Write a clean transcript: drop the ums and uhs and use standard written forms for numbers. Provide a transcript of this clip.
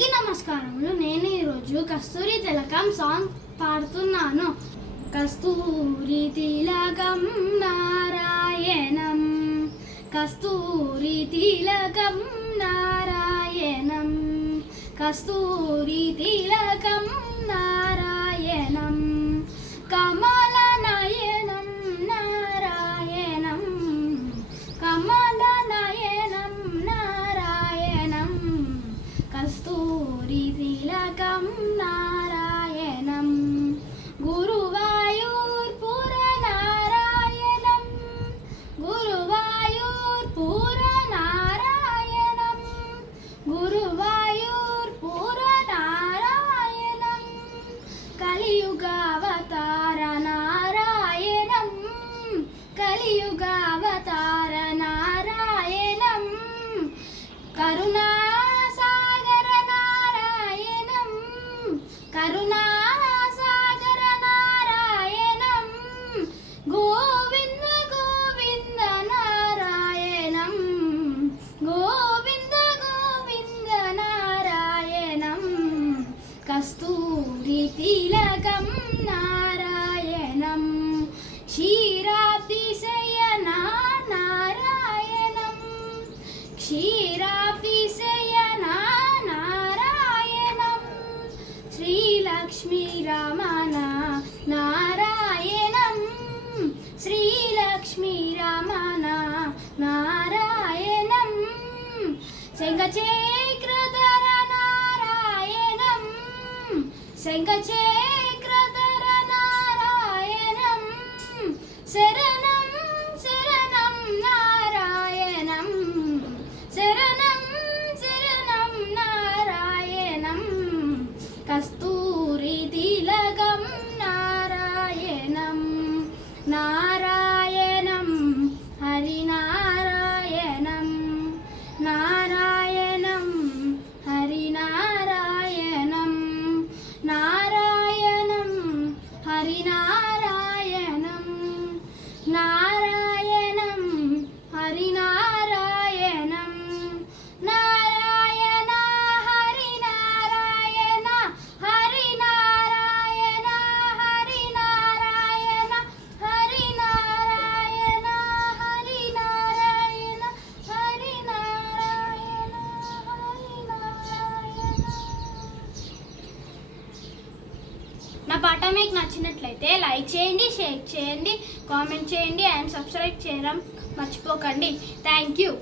అందరికీ నమస్కారములు. నేను ఈరోజు కస్తూరి తిలకం సాంగ్ పాడుతున్నాను. కస్తూరి తిలకం నారాయణం, కస్తూరి తిలకం నారాయణం, కస్తూరి తిలకం నారాయణం, కమల నయనం నారాయణం, కమల నయనం నారాయణం, కస్తూరి తిలకం నారాయణం, గురువాయూర్పుర నారాయణం, గురువాయూర్పుర నారాయణం, గురువాయూర్పుర నారాయణం, కలియుగావతార నారాయణం, కలియుగావతార నారాయణం, కరుణా కరుణాసాగర నారాయణం, గోవింద గోవింద నారాయణం, గోవింద గోవింద నారాయణం, కస్తూరి తిలకం నారాయణం, క్షీరాబ్ధిశయనా నారాయణం, క్షీరాబ్ధిశయనా శ్రీలక్ష్మీ రమణ నారాయణం, శ్రీలక్ష్మీ రమణ నారాయణం, శంఖచక్రధర నారాయణం, శంఖచక్రధర నారాయణం, శరణం శరణం నారాయణం, శరణం శరణం నారాయణం, కస్తూరి తిలకం నారాయణం, నారాయణం హరినారాయణం, నారాయణం హరినారాయణం, నారాయణం హరినారాయణం, నారాయణం హరినారాయణం, నారాయణ హరినారాయణ, హరినారాయణ హరినారాయణ, హరినారాయణ హరినారాయణ, హరినారాయణ హరినారాయణ. నా పాట మీకు నచ్చినట్లయితే లైక్ చేయండి, షేర్ చేయండి, కామెంట్ చేయండి అండ్ సబ్స్క్రైబ్ చేయడం మర్చిపోకండి. Thank you.